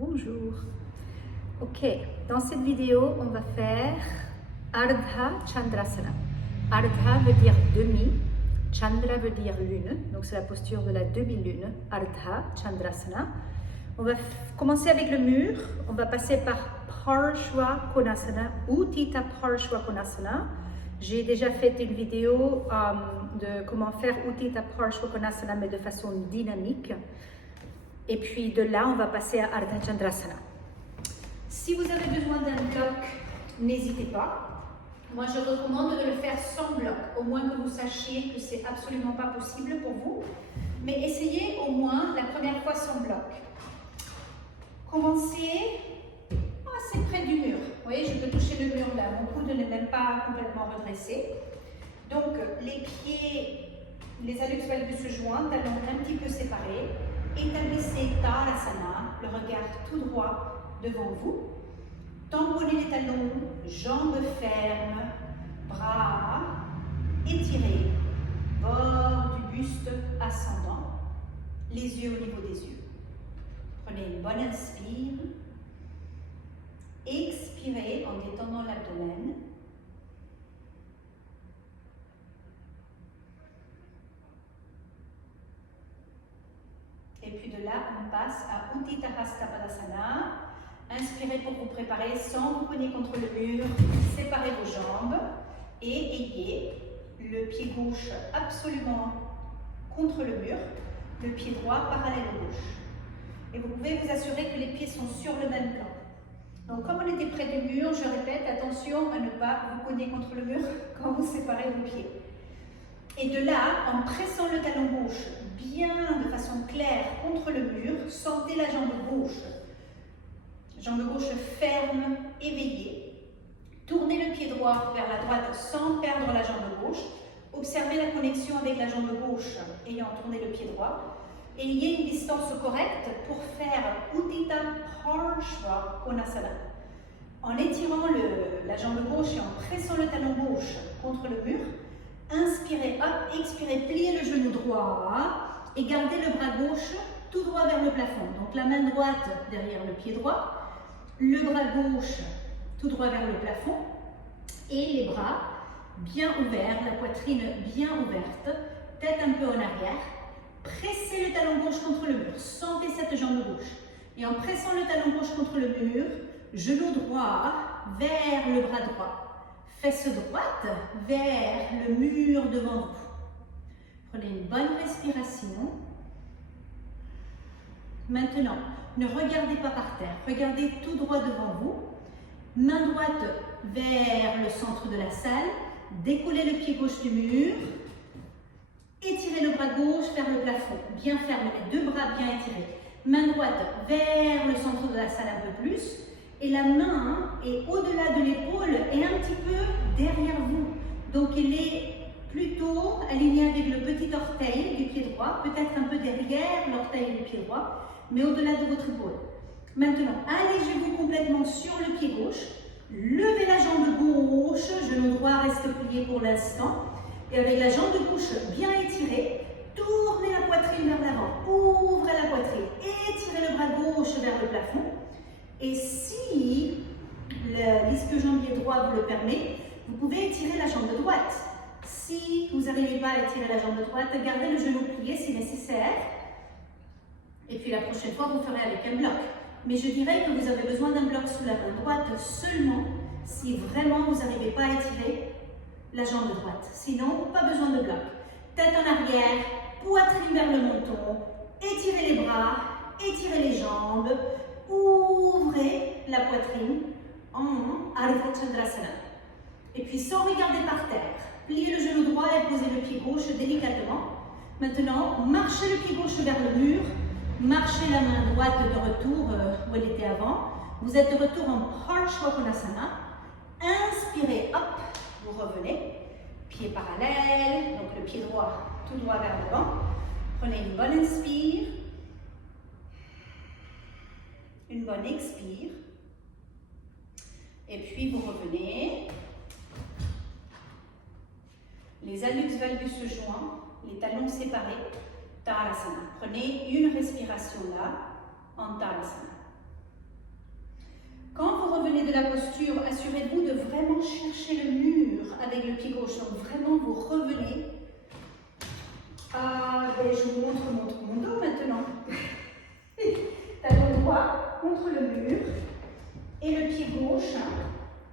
Bonjour. Ok, dans cette vidéo, on va faire Ardha Chandrasana. Ardha veut dire demi, Chandra veut dire lune, donc c'est la posture de la demi-lune, Ardha Chandrasana. On va commencer avec le mur, on va passer par Parshva Konasana, Uttita Parshva Konasana. J'ai déjà fait une vidéo de comment faire Uttita Parshva Konasana, mais de façon dynamique. Et puis de là, on va passer à Ardha Chandrasana. Si vous avez besoin d'un bloc, n'hésitez pas. Moi, je recommande de le faire sans bloc, au moins que vous sachiez que c'est absolument pas possible pour vous. Mais essayez au moins la première fois sans bloc. Commencez assez près du mur. Vous voyez, je peux toucher le mur là. Mon coude n'est même pas complètement redressé. Donc, les pieds, les hallux valgus se joignent, talons un petit peu séparés. Établissez Tadasana, le regard tout droit devant vous. Tamponnez les talons, jambes fermes, bras étirés, bord du buste ascendant, les yeux au niveau des yeux. Prenez une bonne inspire. Expirez en détendant l'abdomen. Et puis de là, on passe à Uttita Hasta Padasana. Inspirez pour vous préparer sans vous cogner contre le mur. Séparez vos jambes et ayez le pied gauche absolument contre le mur, le pied droit parallèle au gauche. Et vous pouvez vous assurer que les pieds sont sur le même plan. Donc comme on était près du mur, je répète, attention à ne pas vous cogner contre le mur quand vous séparez vos pieds. Et de là, en pressant le talon gauche bien de façon claire contre le mur, sentez la jambe gauche. Jambe gauche ferme, éveillée. Tournez le pied droit vers la droite sans perdre la jambe gauche. Observez la connexion avec la jambe gauche ayant tourné le pied droit. Et il y a une distance correcte pour faire Uttita Parshva Konasana. En étirant la jambe gauche et en pressant le talon gauche contre le mur, inspirez, hop, expirez, pliez le genou droit et gardez le bras gauche tout droit vers le plafond. Donc la main droite derrière le pied droit, le bras gauche tout droit vers le plafond et les bras bien ouverts, la poitrine bien ouverte, tête un peu en arrière. Pressez le talon gauche contre le mur, sentez cette jambe gauche. Et en pressant le talon gauche contre le mur, genou droit vers le bras droit. Fesse droite vers le mur devant vous. Prenez une bonne respiration. Maintenant, ne regardez pas par terre, regardez tout droit devant vous. Main droite vers le centre de la salle. Décollez le pied gauche du mur. Étirez le bras gauche vers le plafond, bien fermé, les deux bras bien étirés. Main droite vers le centre de la salle un peu plus. Et la main est au-delà de l'épaule et un petit peu derrière vous. Donc elle est plutôt alignée avec le petit orteil du pied droit, peut-être un peu derrière l'orteil du pied droit, mais au-delà de votre épaule. Maintenant, allégez-vous complètement sur le pied gauche. Levez la jambe gauche, genou droit reste plié pour l'instant. Et avec la jambe gauche bien étirée, tournez la poitrine vers l'avant, ouvrez la poitrine, étirez le bras gauche vers le plafond. Et si l'ischio-jambier droit vous le permet, vous pouvez étirer la jambe droite. Si vous n'arrivez pas à étirer la jambe droite, gardez le genou plié si nécessaire. Et puis la prochaine fois, vous ferez avec un bloc. Mais je dirais que vous avez besoin d'un bloc sous la main droite seulement si vraiment vous n'arrivez pas à étirer la jambe droite. Sinon, pas besoin de bloc. Tête en arrière, poitrine vers le menton, étirez les bras, étirez les jambes. Ouvrez la poitrine en Ardha Chandrasana. Et puis sans regarder par terre, pliez le genou droit et posez le pied gauche délicatement. Maintenant, marchez le pied gauche vers le mur, marchez la main droite de retour où elle était avant. Vous êtes de retour en Parshva Konasana. Inspirez, hop, vous revenez. Pied parallèle, donc le pied droit tout droit vers l'avant. Prenez une bonne inspire. Une bonne expire. Et puis vous revenez. Les hallux valgus se joignent, les talons séparés. Tadasana. Prenez une respiration là en Tadasana. de la posture, assurez-vous de vraiment chercher le mur avec le pied gauche. Donc vraiment, vous revenez. Je vous montre mon dos maintenant. Talon droit contre le mur et le pied gauche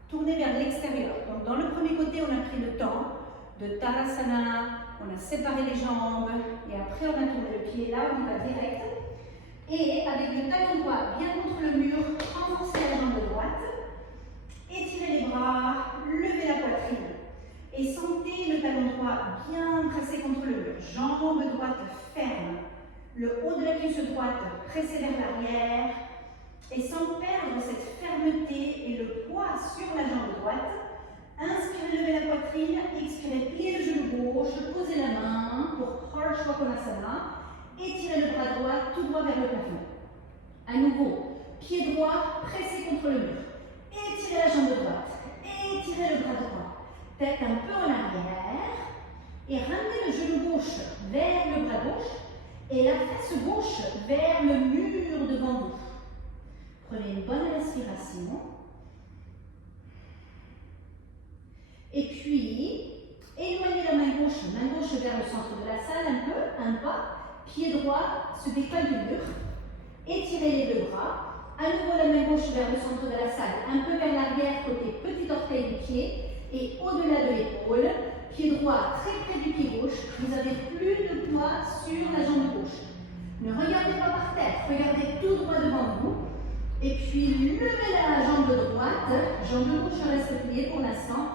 tourné vers l'extérieur. Donc dans le premier côté, on a pris le temps de Tadasana, on a séparé les jambes et après on a tourné le pied. Là, on y va direct. Et avec le talon droit bien contre le mur, renforcez la jambe droite, étirez les bras, levez la poitrine. Et sentez le talon droit bien pressé contre le mur. Jambe droite ferme. Le haut de la cuisse droite pressé vers l'arrière. Et sans perdre cette fermeté et le poids sur la jambe droite, inspirez, levez la poitrine, expirez, pliez le genou gauche, posez la main pour Parsvakonasana. Étirez le bras droit tout droit vers le plafond. À nouveau, pied droit pressé contre le mur. Étirez la jambe droite. Étirez le bras droit. Tête un peu en arrière. Et ramenez le genou gauche vers le bras gauche. Et la fesse gauche vers le mur devant vous. Prenez une bonne respiration. Et puis, éloignez la main gauche vers le centre de la salle un peu, un pas. Pied droit se décolle du mur. Étirez les deux bras. À nouveau la main gauche vers le centre de la salle, un peu vers l'arrière, côté petit orteil du pied. Et au-delà de l'épaule, pied droit très près du pied gauche. Vous n'avez plus de poids sur la jambe gauche. Ne regardez pas par terre, regardez tout droit devant vous. Et puis levez la jambe droite, jambe gauche reste pliée pour l'instant.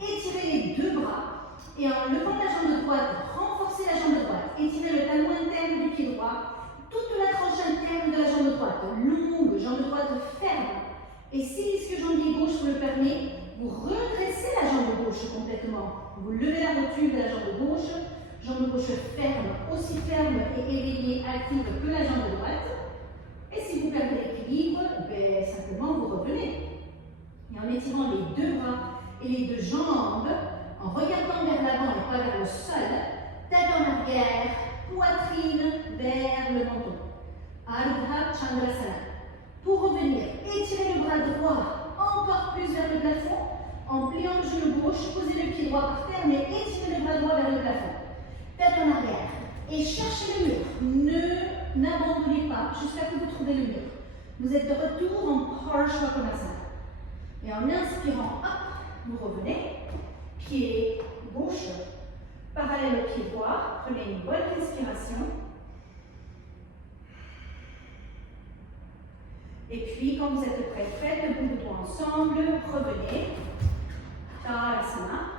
Étirez les deux bras. Et en levant la jambe droite, renforcez la jambe droite. Étirez le talon interne du pied droit. Toute la tranche interne de la jambe droite. Longue, jambe droite ferme. Et si l'ischio-jambier gauche vous le permet, vous redressez la jambe gauche complètement. Vous levez la rotule de la jambe gauche ferme, aussi ferme et éveillée, active que la jambe droite. Et si vous perdez l'équilibre, simplement vous revenez. Et en étirant les deux bras et les deux jambes, en regardant vers l'avant et pas vers le sol, tête en arrière, poitrine vers le menton. Ardha Chandrasana. Pour revenir, étirez le bras droit encore plus vers le plafond, en pliant le genou gauche, posez le pied droit par terre, mais étirez le bras droit vers le plafond. Tête en arrière. Et cherchez le mur. N'abandonnez pas jusqu'à ce que vous trouvez le mur. Vous êtes de retour en Parsvakonasana. Et en inspirant, hop, vous revenez. Pied gauche, parallèle au pied droit. Prenez une bonne respiration. Et puis, quand vous êtes prêt, faites le bout de doigts ensemble. Revenez. Tadasana.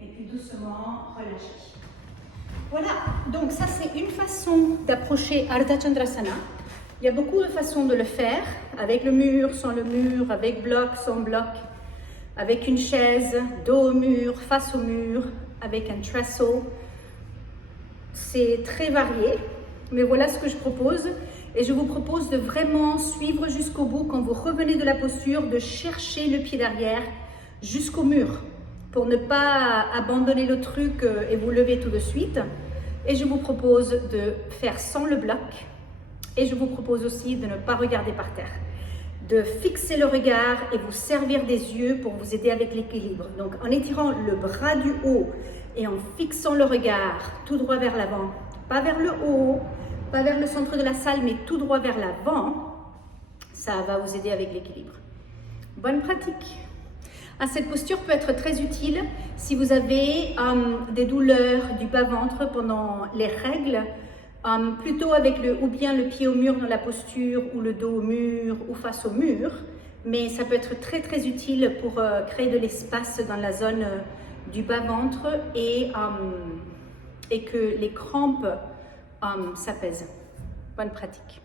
Et puis doucement, relâchez. Voilà, donc ça c'est une façon d'approcher Ardha Chandrasana. Il y a beaucoup de façons de le faire, avec le mur, sans le mur, avec bloc, sans bloc, avec une chaise, dos au mur, face au mur, avec un trestle. C'est très varié, mais voilà ce que je propose. Et je vous propose de vraiment suivre jusqu'au bout, quand vous revenez de la posture, de chercher le pied derrière jusqu'au mur, pour ne pas abandonner le truc et vous lever tout de suite. Et je vous propose de faire sans le bloc. Et je vous propose aussi de ne pas regarder par terre, de fixer le regard et vous servir des yeux pour vous aider avec l'équilibre. Donc en étirant le bras du haut et en fixant le regard tout droit vers l'avant, pas vers le haut, pas vers le centre de la salle, mais tout droit vers l'avant, ça va vous aider avec l'équilibre. Bonne pratique. Cette posture peut être très utile si vous avez des douleurs du bas-ventre pendant les règles, plutôt avec ou bien le pied au mur dans la posture, ou le dos au mur, ou face au mur. Mais ça peut être très très utile pour créer de l'espace dans la zone du bas-ventre et que les crampes s'apaisent. Bonne pratique.